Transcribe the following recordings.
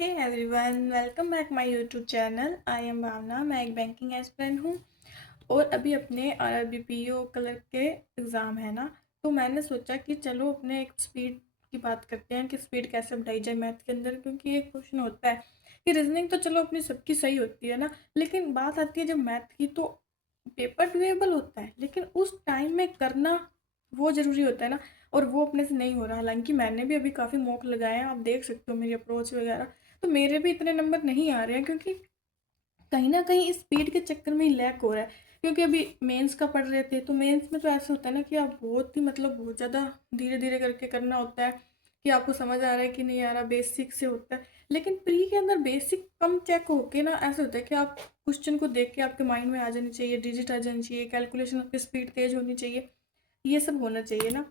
Hey everyone, welcome back my YouTube channel. I am Bhavana. मैं एक banking aspirant हूँ और अभी अपने आरआरबी कलर के एग्ज़ाम है ना, तो मैंने सोचा कि चलो अपने एक स्पीड की बात करते हैं कि स्पीड कैसे बढ़ाई जाए मैथ के अंदर। क्योंकि एक क्वेश्चन होता है कि रीजनिंग तो चलो अपनी सबकी सही होती है ना, लेकिन बात आती है जब मैथ की, तो पेपर डुएबल होता है लेकिन उस टाइम में करना वो ज़रूरी होता है ना, और वो अपने से नहीं हो रहा। हालांकि मैंने भी अभी काफ़ी मॉक लगाए हैं, आप देख सकते हो मेरी अप्रोच वगैरह, तो मेरे भी इतने नंबर नहीं आ रहे हैं क्योंकि कहीं न कहीं इस स्पीड के चक्कर में ही लैक हो रहा है। क्योंकि अभी मेंस का पढ़ रहे थे, तो मेंस में तो ऐसा होता है ना कि आप बहुत ही बहुत ज़्यादा धीरे-धीरे करके करना होता है कि आपको समझ आ रहा है कि नहीं आ रहा, बेसिक से होता है। लेकिन प्री के अंदर बेसिक कम चेक होके ना ऐसा होता है कि आप क्वेश्चन को देख के आपके माइंड में आ जानी चाहिए, डिजिट आ जानी चाहिए, कैलकुलेशन आपकी स्पीड तेज़ होनी चाहिए, ये सब होना चाहिए ना।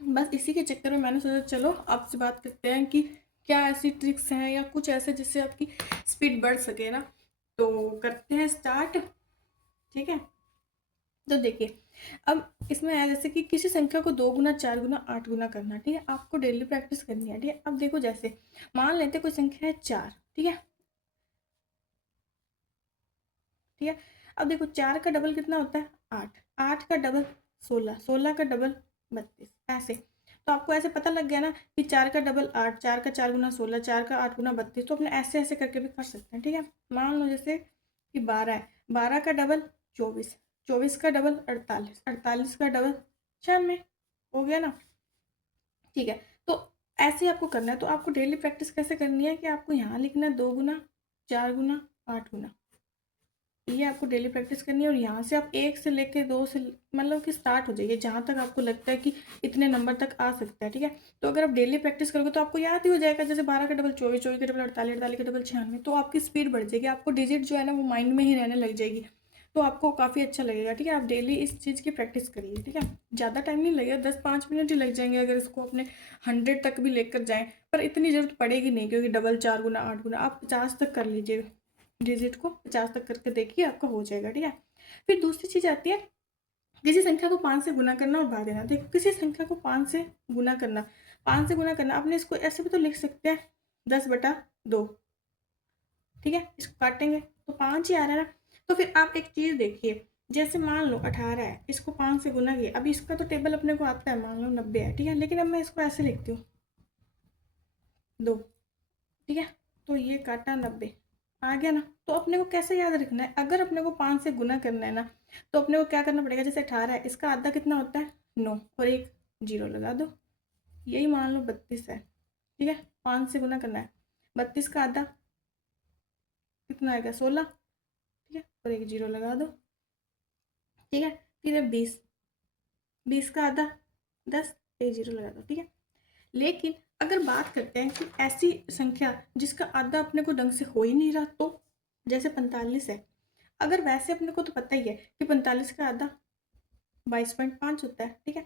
बस इसी के चक्कर में मैंने सोचा चलो आपसे बात करते हैं कि क्या ऐसी ट्रिक्स हैं या कुछ ऐसे जिससे आपकी स्पीड बढ़ सके ना। तो करते हैं स्टार्ट। ठीक है, तो देखिए, अब इसमें है जैसे कि किसी संख्या को 2 गुना, 4 गुना, 8 गुना करना। ठीक है, आपको डेली प्रैक्टिस करनी है। ठीक है, अब देखो, जैसे मान लेते कोई संख्या है 4। ठीक है, ठीक है, अब देखो 4 का डबल कितना होता है? 8। 8 का डबल 16, 16 का डबल 32, ऐसे। तो आपको ऐसे पता लग गया ना कि 4 का डबल 8, 4 का 4 गुना 16, 4 का 8 गुना 32। तो अपने ऐसे ऐसे करके भी कर सकते हैं। ठीक है, मान लो जैसे कि 12 है, 12 का डबल 24, 24 का डबल 48, 48 का डबल 96। हो गया ना? ठीक है, तो ऐसे ही आपको करना है। तो आपको डेली प्रैक्टिस कैसे करनी है कि आपको यहाँ लिखना है 2 गुना, 4 गुना, 8 गुना। ये आपको डेली प्रैक्टिस करनी है और यहाँ से आप 1 से लेके 2 से कि स्टार्ट हो जाइए जहाँ तक आपको लगता है कि इतने नंबर तक आ सकता है। ठीक है, तो अगर आप डेली प्रैक्टिस करोगे तो आपको याद ही हो जाएगा। जैसे 12 का डबल 24, 24 का डबल 48, 48 का डबल 96, तो आपकी स्पीड बढ़ जाएगी, आपको डिजिट जो है ना वो माइंड में ही रहने लग जाएगी। तो आपको काफ़ी अच्छा लगेगा। ठीक है, आप डेली इस चीज़ की प्रैक्टिस करिए। ठीक है, ज़्यादा टाइम नहीं लगेगा, 10-5 मिनट ही लग जाएंगे अगर इसको अपने 100 तक भी लेकर जाएँ। पर इतनी ज़रूरत पड़ेगी नहीं, क्योंकि डबल 4 गुना 8 गुना आप 50 तक कर लीजिए। डिजिट को 50 तक करके देखिए, आपका हो जाएगा। ठीक है, फिर दूसरी चीज़ आती है किसी संख्या को 5 से गुना करना और भाग देना। देखो, किसी संख्या को 5 से गुना करना, 5 से गुना करना, आपने इसको ऐसे भी तो लिख सकते हैं 10/2। ठीक है, इसको काटेंगे तो 5 ही आ रहा है ना। तो फिर आप एक चीज़ देखिए, जैसे मान लो 18 है, इसको 5 से गुना किया, अभी इसका तो टेबल अपने को आता है, मान लो 90 है। ठीक है, लेकिन अब मैं इसको ऐसे लिखती हूँ 2। ठीक है, तो ये काटा 90, आ गया ना। तो अपने को कैसे याद रखना है, अगर अपने को 5 से गुना करना है ना, तो अपने को क्या करना पड़ेगा, जैसे 18 है, इसका आधा कितना होता है? 9, और एक जीरो लगा दो। यही मान लो 32 है। ठीक है, 5 से गुना करना है, 32 का आधा कितना आएगा? 16। ठीक है, और एक जीरो लगा दो। ठीक है, फिर है 20, 20 का आधा 10, एक जीरो लगा दो। ठीक है, लेकिन अगर बात करते हैं कि ऐसी संख्या जिसका आधा अपने को ढंग से हो ही नहीं रहा, तो जैसे 45 है, अगर वैसे अपने को तो पता ही है कि 45 का आधा 22.5 होता है। ठीक है,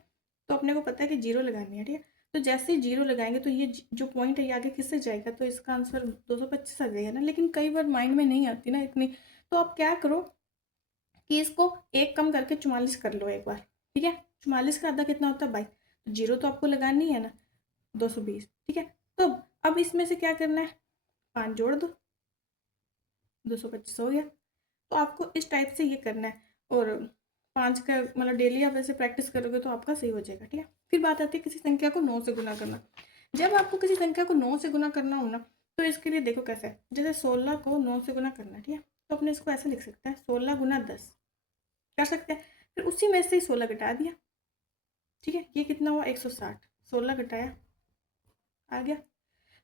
तो अपने को पता है कि जीरो लगानी है। ठीक है, तो जैसे ही जीरो लगाएंगे तो ये जो पॉइंट है ये आगे किससे जाएगा? तो इसका आंसर 225 आ जाएगा ना। लेकिन कई बार माइंड में नहीं आती ना इतनी, तो आप क्या करो कि इसको एक कम करके 44 कर लो एक बार। ठीक है, 44 का आधा कितना होता है? 22। तो जीरो तो आपको लगानी है ना, 220। ठीक है, तो अब इसमें से क्या करना है? 5 जोड़ दो, 225 हो गया। तो आपको इस टाइप से ये करना है, और 5 का डेली आप ऐसे प्रैक्टिस करोगे तो आपका सही हो जाएगा। ठीक है, फिर बात आती है किसी संख्या को 9 से गुना करना। जब आपको किसी संख्या को 9 से गुना करना हो ना, तो इसके लिए देखो कैसे है। जैसे 16 को 9 से गुना करना है। ठीक है, तो अपने इसको ऐसे लिख सकते हैं 16 गुना 10, कर सकते हैं। फिर उसी में से ही 16 घटा दिया। ठीक है, ये कितना हुआ? 160, 16 घटाया, आ गया।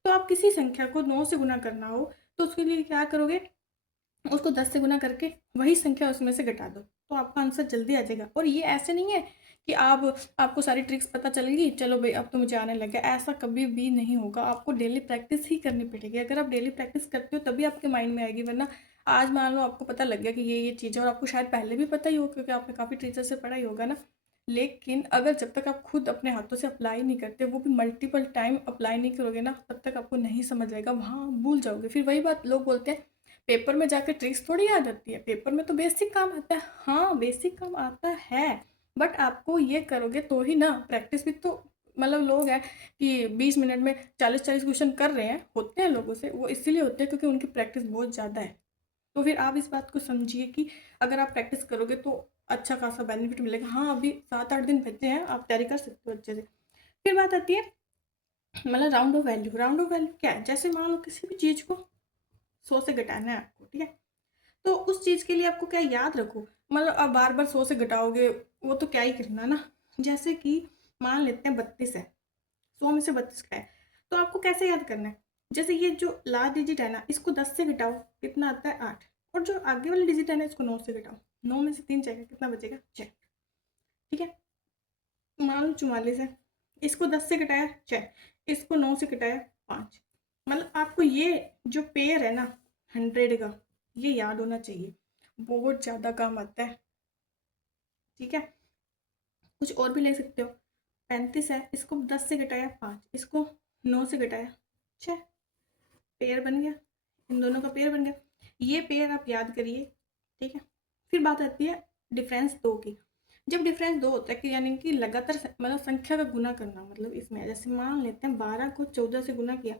तो आप किसी संख्या को 9 से गुना करना हो तो उसके लिए क्या करोगे, उसको 10 से गुना करके वही संख्या उसमें से घटा दो, तो आपका आंसर जल्दी आ जाएगा। और ये ऐसे नहीं है कि आपको सारी ट्रिक्स पता चल गई, चलो भाई अब तो मुझे आने लग गया, ऐसा कभी भी नहीं होगा। आपको डेली प्रैक्टिस ही करनी पड़ेगी। अगर आप डेली प्रैक्टिस करते हो तभी आपके माइंड में आएगी, वरना आज मान लो आपको पता लग गया कि ये चीज़ है, और आपको शायद पहले भी पता ही हो क्योंकि आपने काफ़ी टीचर से पढ़ा ही होगा ना। लेकिन अगर जब तक आप खुद अपने हाथों से अप्लाई नहीं करते, वो भी मल्टीपल टाइम अप्लाई नहीं करोगे ना, तब तक आपको नहीं समझ आएगा, वहाँ भूल जाओगे। फिर वही बात लोग बोलते हैं पेपर में जाकर ट्रिक्स थोड़ी याद आती है, पेपर में तो बेसिक काम आता है। हाँ, बेसिक काम आता है, बट आपको ये करोगे तो ही ना, प्रैक्टिस भी तो मतलब लोग हैं कि 20 मिनट में 40-40 क्वेश्चन कर रहे हैं, होते हैं लोगों से, वो इसीलिए होते हैं क्योंकि उनकी प्रैक्टिस बहुत ज़्यादा है। तो फिर आप इस बात को समझिए कि अगर आप प्रैक्टिस करोगे तो अच्छा खासा बेनिफिट मिलेगा। हाँ, अभी 7-8 दिन बचे हैं, आप तैयारी कर सकते हो अच्छे से। फिर बात आती है मतलब round of value. Round of value क्या है? जैसे मान लो किसी भी चीज़ को 100 से घटाना है आपको, ठीक है? तो उस चीज़ के लिए आपको क्या याद रखो, मतलब आप बार-बार 100 से घटाओगे, वो तो क्या ही करना ना। जैसे कि मान लेते हैं 32 है, 100 में से 32 का है, तो आपको कैसे याद करना है? जैसे ये जो लास्ट डिजिट है ना, इसको 10 से घटाओ, कितना आता है? 8। और जो आगे वाली डिजिट है ना, इसको 9 से घटाओ, 9 में से 3 जाएगा, कितना बचेगा? 6। ठीक है? मान लो 44 है, इसको 10 से घटाया 6, इसको 9 से घटाया 5। मतलब आपको ये जो पेयर है ना 100 का, ये याद होना चाहिए, बहुत ज़्यादा काम आता है। ठीक है? कुछ और भी ले सकते हो। 35 है, इसको 10 से घटाया 5, इसको 9 से घटाया 6, पेयर बन गया, इन दोनों का पेयर बन गया। ये पेयर आप याद करिए। ठीक है? फिर बात आती है डिफरेंस 2 की। जब डिफरेंस 2 होता है कि यानी कि लगातार मतलब संख्या का गुना करना, मतलब इसमें जैसे मान लेते हैं 12 को 14 से गुना किया,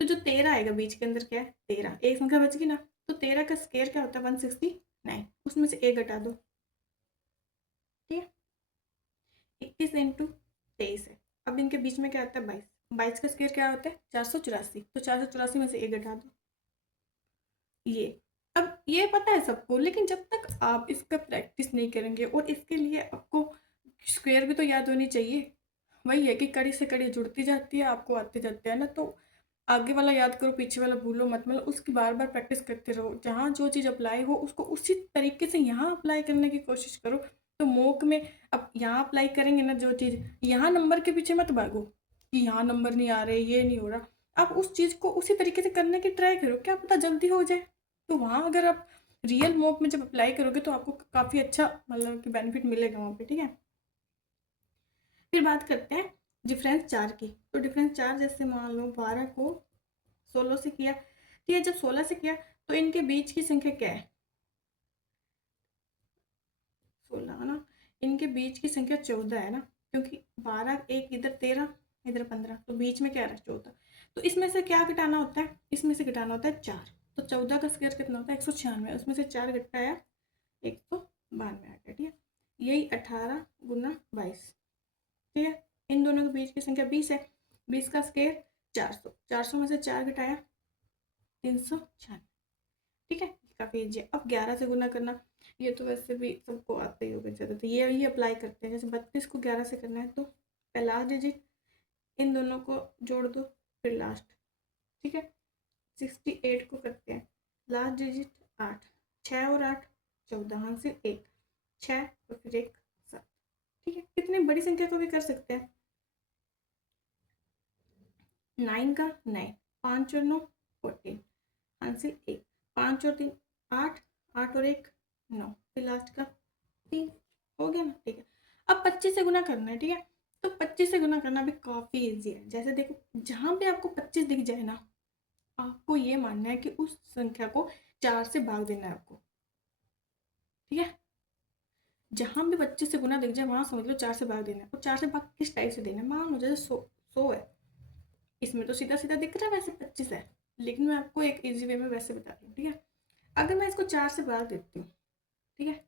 तो जो 13 आएगा बीच के अंदर क्या है? 13, एक संख्या बच गई ना, तो 13 का स्क्वायर क्या होता है? 169, उसमें से एक घटा दो। ठीक है? 21 इंटू 23 है, अब इनके बीच में क्या आता है? 22, 22 का स्क्वायर क्या होता है? 484, तो 484 में से एक घटा दो। ये अब ये पता है सबको, लेकिन जब तक आप इसका प्रैक्टिस नहीं करेंगे, और इसके लिए आपको स्क्वायर भी तो याद होनी चाहिए। वही है कि कड़ी से कड़ी जुड़ती जाती है, आपको आते जाते हैं ना, तो आगे वाला याद करो, पीछे वाला भूलो मत, मतलब उसकी बार बार प्रैक्टिस करते रहो। जहाँ जो चीज़ अप्लाई हो उसको उसी तरीके से यहाँ अप्लाई करने की कोशिश करो। तो मॉक में अब यहाँ अप्लाई करेंगे ना जो चीज़, यहाँ नंबर के पीछे मत भागो कि यहाँ नंबर नहीं आ रहे, ये नहीं हो रहा। आप उस चीज़ को उसी तरीके से करने की ट्राई करो, क्या पता जल्दी हो जाए। तो वहाँ अगर आप रियल मॉक में जब अप्लाई करोगे तो आपको काफ़ी अच्छा मतलब कि बेनिफिट मिलेगा वहाँ पे। ठीक है? फिर बात करते हैं डिफरेंस 4 की। तो डिफरेंस 4 जैसे मान लो 12 को 16 से किया, ठीक है? जब 16 से किया तो इनके बीच की संख्या क्या है? 16 है ना, इनके बीच की संख्या 14 है ना, क्योंकि 12 एक इधर 13 इधर 15, तो बीच में क्या रहा? 14। तो इसमें से क्या घटाना होता है? इसमें से घटाना होता है 4। तो 14 का स्क्वायर कितना होता है? 196, उसमें से 4 घटाया 192 आ गया। ठीक है? यही 18 गुना 22। ठीक है? इन दोनों के बीच की संख्या 20 है, 20 का स्क्वायर 400, 400 में से 4 घटाया 396। ठीक है? काफ़ी ईजी है। अब 11 से गुना करना, ये तो वैसे भी सबको आता ही होगा ज़्यादा, तो ये अप्लाई करते हैं। जैसे 32 को 11 से करना है तो पहला लास्ट डिजिट, इन दोनों को जोड़ दो, फिर लास्ट। ठीक है? 68 को करते हैं, लास्ट डिजिट 8, 6 और 8 14, हासिल 1, 6 और फिर 1 7। ठीक है? कितनी बड़ी संख्या को भी कर सकते हैं। 9 का 9, 5 और 9 14, आंसर 1, 5 और 3 8, 8 और 1 9, फिर लास्ट का 3, हो गया ना? ठीक है? अब 25 से गुना करना है। ठीक है? तो 25 से गुना करना भी काफ़ी ईजी है। जैसे देखो, जहाँ पे आपको 25 दिख जाए ना, आपको ये मानना है कि उस संख्या को 4 से भाग देना है आपको। ठीक है? जहाँ भी 25 से गुना दिख जाए वहाँ समझ लो 4 से भाग देना है। और 4 से भाग किस टाइप से देना है? मान लो जैसे 100 है, इसमें तो सीधा सीधा दिख रहा है वैसे 25 है, लेकिन मैं आपको एक ईजी वे में वैसे बता रही हूँ। ठीक है? अगर मैं इसको 4 से भाग देती हूँ, ठीक है?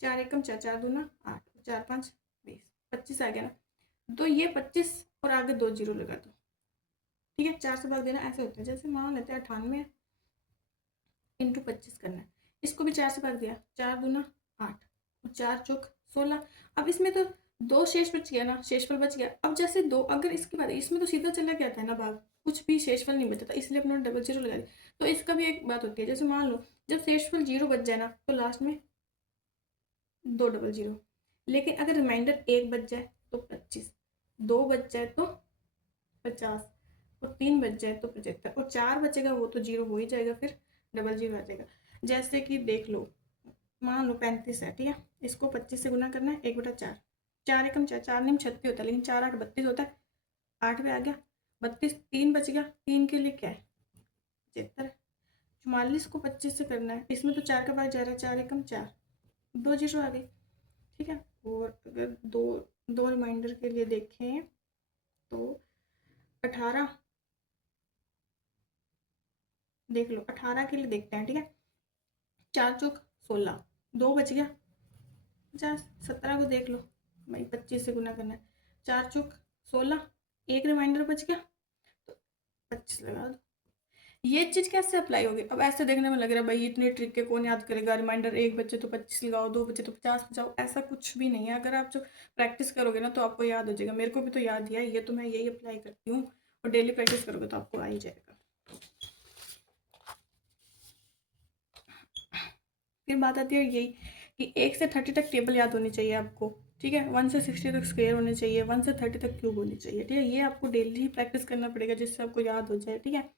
4 एकम 4, 4 दूना 8, 4 5 20, 25 आ गया ना। तो ये 25 और आगे 2 जीरो लगा दो। ठीक है? 4 से भाग देना ऐसे होता है, जैसे मान लेते हैं 98 इंटू 25 करना है। इसको भी 4 से भाग दिया, 4 दूना 8 और 4 चौक 16। अब इसमें तो 2 शेष बच गया ना, शेषफल बच गया। अब जैसे 2 अगर इसके बाद इसमें तो सीधा चला गया था ना भाग, कुछ भी शेषफल नहीं बचा था, इसलिए अपने डबल जीरो लगा दिया। तो इसका भी एक बात होती है, जैसे मान लो जब शेषफल 0 बच जाए ना, तो लास्ट में 2 डबल जीरो। लेकिन अगर रिमाइंडर 1 बच जाए तो 25, 2 बच जाए तो 50, और 3 बच जाए तो 75, और 4 बचेगा वो तो जीरो हो ही जाएगा, फिर डबल जीरो आ जाएगा। जैसे कि देख लो, मान लो 35 है, ठीक है? इसको 25 से गुना करना है, 1/4, 4 एकम 4, 4 निम 36 होता है, लेकिन 4 8 32 होता है, 8 पे आ गया 32, 3 बच गया, 3 के लिए क्या है? 75। 44 को 25 से करना है, इसमें तो 4 का भाग जा रहा है, 4 एकम 4, 2 जीरो आ गई। ठीक है? और अगर दो दो रिमाइंडर के लिए देखें, तो 18 देख लो, 18 के लिए देखते हैं, ठीक है। 4 चौक 16, 2 बच गया 50। 17 को देख लो भाई, 25 से गुना करना है। 4 चौक 16, एक रिमाइंडर बच गया तो 25 लगा दो। ये चीज़ कैसे अप्लाई होगी? अब ऐसे देखने में लग रहा है भाई इतने ट्रिक के कौन याद करेगा, रिमाइंडर एक बच्चे तो 25 लगाओ, 2 बच्चे तो 50 बचाओ। ऐसा कुछ भी नहीं है। अगर आप जो प्रैक्टिस करोगे ना तो आपको याद हो जाएगा। मेरे को भी तो याद ही है, ये तो मैं यही अप्लाई करती हूँ। और डेली प्रैक्टिस करोगे तो आपको आ ही जाएगा। फिर बात आती है यही कि 1 से 30 तक टेबल याद होनी चाहिए आपको, ठीक है। 1 से 60 तक स्क्वायर होने चाहिए, 1 से 30 तक क्यूब होनी चाहिए, ठीक है। ये आपको डेली ही प्रैक्टिस करना पड़ेगा जिससे आपको याद हो जाए, ठीक है।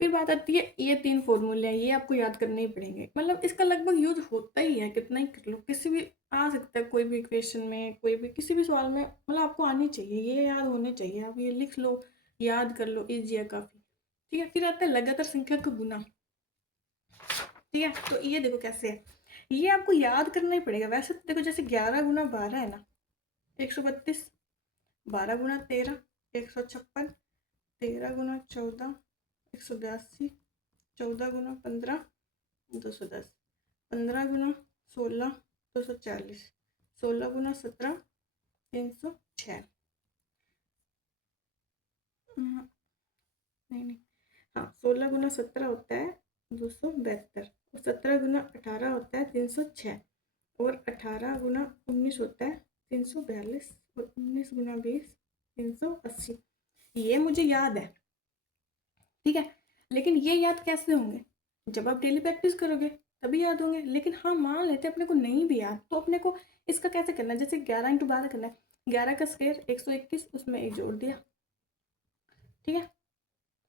फिर बात आती है ये 3 फॉर्मूले हैं, ये आपको याद करने ही पड़ेंगे। मतलब इसका लगभग यूज होता ही है, कितना ही कर लो, किसी भी आ सकता है, कोई भी इक्वेशन में, कोई भी किसी भी सवाल में, मतलब आपको आनी चाहिए, ये याद होने चाहिए। आप ये लिख लो, याद कर लो, ईजी है काफ़ी, ठीक है। फिर आता है लगातार संख्या का गुना, ठीक है। तो ये देखो कैसे है, ये आपको याद करना ही पड़ेगा। वैसे तो देखो जैसे 11 गुना 12 है ना 132, 12 गुना 13 156, 13 गुना 14 182, 14 गुना 15 210, 15 गुना 16 240, 16 गुना 17 306। नहीं नहीं, हाँ 16 गुना 17 होता है 272, और 17 गुना 18 होता है 306, और 18 गुना 19 होता है 342, और 19 गुना 20 380। ये मुझे याद है, ठीक है। लेकिन ये याद कैसे होंगे? जब आप डेली प्रैक्टिस करोगे तभी याद होंगे। लेकिन हाँ, मान लेते अपने को नहीं भी याद, तो अपने को इसका कैसे करना है? जैसे 11 इंटू 12 करना है, 11 का स्क्वायर 121, उसमें एक जोड़ दिया, ठीक है।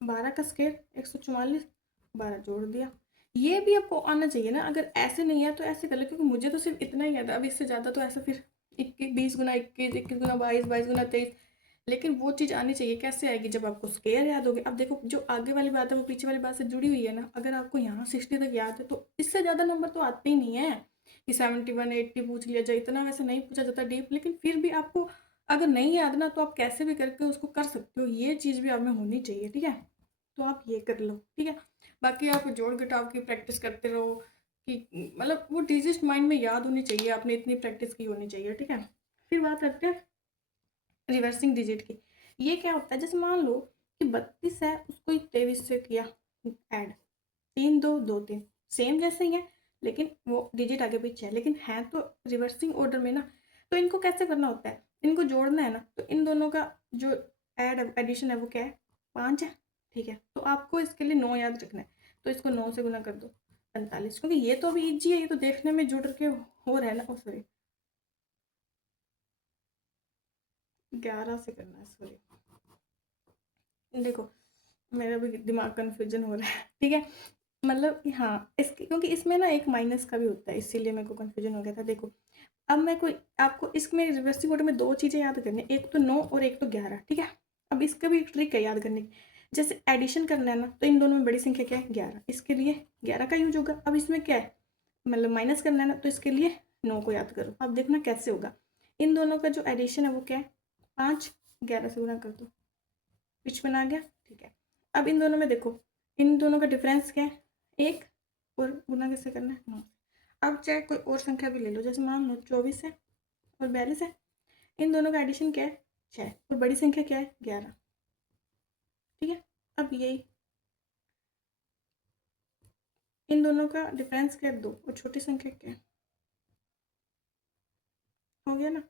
12 का स्क्वायर 144, 12 जोड़ दिया। ये भी आपको आना चाहिए ना। अगर ऐसे नहीं है तो ऐसे कर लो, क्योंकि मुझे तो सिर्फ इतना ही याद है। अब इससे ज़्यादा तो ऐसा फिर 21 20 गुना 21, 21 गुना 22, 22 गुना 23, लेकिन वो चीज़ आनी चाहिए। कैसे आएगी? जब आपको स्क्वायर याद होगी। अब देखो जो आगे वाली बात है वो पीछे वाली बात से जुड़ी हुई है ना। अगर आपको यहाँ 60 तक याद है तो इससे ज़्यादा नंबर तो आते ही नहीं है कि 71 80 पूछ लिया जाए। इतना वैसे नहीं पूछा जाता डीप, लेकिन फिर भी आपको अगर नहीं याद ना तो आप कैसे भी करके उसको कर सकते हो। ये चीज़ भी आप में होनी चाहिए, ठीक है। तो आप ये कर लो, ठीक है। बाकी आप जोड़ घटाव की प्रैक्टिस करते रहो कि मतलब वो डिजिट माइंड में याद होनी चाहिए, आपने इतनी प्रैक्टिस की होनी चाहिए, ठीक है। फिर बात करते हैं रिवर्सिंग डिजिट की। ये क्या होता है? जैसे मान लो कि 32 है, उसको 23 से किया ऐड, 3 2 2 3, सेम जैसे ही है, लेकिन वो डिजिट आगे पीछे है, लेकिन है तो रिवर्सिंग ऑर्डर में ना। तो इनको कैसे करना होता है? इनको जोड़ना है ना, तो इन दोनों का जो एडिशन है वो क्या है? 5 है, ठीक है। तो आपको इसके लिए 9 याद रखना है, तो इसको 9 से गुना कर दो 45, क्योंकि ये तो अभी ईजी है, ये तो देखने में जुड़ के हो रहा है ना। ओ सॉरी, 11 से करना है, सॉरी। देखो मेरा भी दिमाग कन्फ्यूजन हो रहा है, ठीक है। मतलब हाँ, इसके क्योंकि इसमें ना एक माइनस का भी होता है, इसीलिए मेरे को कन्फ्यूजन हो गया था। देखो अब मैं कोई आपको इसमें रिवर्सिंग ऑर्डर में 2 चीज़ें याद करनी है, एक तो 9 और एक तो 11, ठीक है। अब इसका भी एक ट्रिक है याद करने की। जैसे एडिशन करना है ना, तो इन दोनों में बड़ी संख्या क्या है? 11, इसके लिए 11 का यूज होगा। अब इसमें क्या है, मतलब माइनस करना है ना, तो इसके लिए 9 को याद करो। अब देखना कैसे होगा। इन दोनों का जो एडिशन है वो क्या है? 5, 11 से गुना कर दो, बीच में आ गया, ठीक है। अब इन दोनों में देखो, इन दोनों का डिफरेंस क्या है? 1, और गुना कैसे करना है? 9। अब चाहे कोई और संख्या भी ले लो, जैसे मान लो 24 है और 42 है। इन दोनों का एडिशन क्या है? 6, और बड़ी संख्या क्या है? 11, ठीक है। अब यही इन दोनों का डिफरेंस क्या है? 2, और छोटी संख्या क्या है? हो गया ना,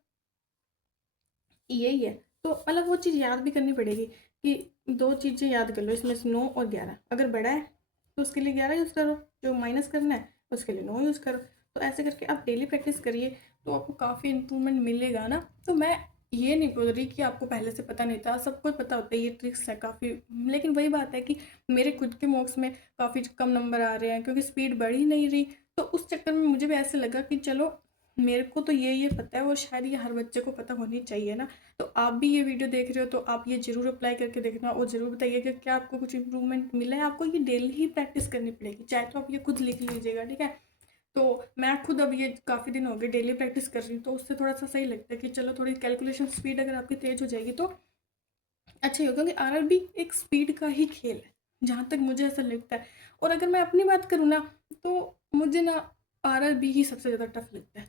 यही है। तो मतलब वो चीज़ याद भी करनी पड़ेगी कि 2 चीज़ें याद कर लो, इसमें से 9 और 11। अगर बड़ा है तो उसके लिए 11 यूज़ करो, जो माइनस करना है उसके लिए 9 यूज़ करो। तो ऐसे करके आप डेली प्रैक्टिस करिए तो आपको काफ़ी इम्प्रूवमेंट मिलेगा ना। तो मैं ये नहीं बोल रही कि आपको पहले से पता नहीं था, सबको पता होता है, ये ट्रिक्स है काफ़ी। लेकिन वही बात है कि मेरे खुद के मॉक्स में काफ़ी कम नंबर आ रहे हैं क्योंकि स्पीड बढ़ ही नहीं रही। तो उस चक्कर में मुझे भी ऐसे लगा कि चलो मेरे को तो ये पता है और शायद ये हर बच्चे को पता होनी चाहिए ना। तो आप भी ये वीडियो देख रहे हो तो आप ये ज़रूर अप्लाई करके देखना और ज़रूर बताइए कि क्या आपको कुछ इंप्रूवमेंट मिला है। आपको ये डेली ही प्रैक्टिस करनी पड़ेगी, चाहे तो आप ये खुद लिख लीजिएगा, ठीक है। तो मैं खुद अब ये काफ़ी दिन हो गए डेली प्रैक्टिस कर रही हूँ, तो उससे थोड़ा सा सही लगता है कि चलो थोड़ी कैलकुलेशन स्पीड अगर आपकी तेज़ हो जाएगी तो अच्छा ही होगा, क्योंकि आरआरबी एक स्पीड का ही खेल है, जहाँ तक मुझे ऐसा लगता है। और अगर मैं अपनी बात करूँ ना, तो मुझे ना आरआरबी ही सबसे ज़्यादा टफ लगता है,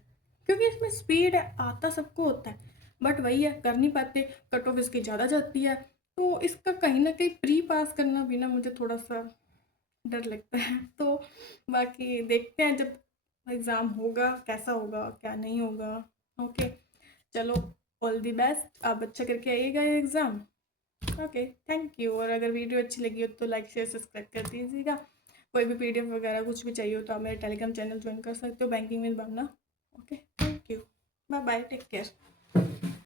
क्योंकि इसमें स्पीड है, आता सबको होता है, बट वही है, कर नहीं पाते, कट ऑफ इसकी ज़्यादा जाती है। तो इसका कहीं ना कहीं प्री पास करना भी ना मुझे थोड़ा सा डर लगता है। तो बाकी देखते हैं जब एग्ज़ाम होगा कैसा होगा क्या नहीं होगा। ओके, चलो, ऑल दी बेस्ट, आप अच्छा करके आइएगा ये एग्ज़ाम। Okay, thank you. और अगर वीडियो अच्छी लगी हो तो लाइक शेयर सब्सक्राइब कर दीजिएगा। कोई भी पीडीएफ वगैरह कुछ भी चाहिए हो तो आप मेरे टेलीग्राम चैनल ज्वाइन कर सकते हो, banking with Bhavna. Okay, thank you, bye bye, take care.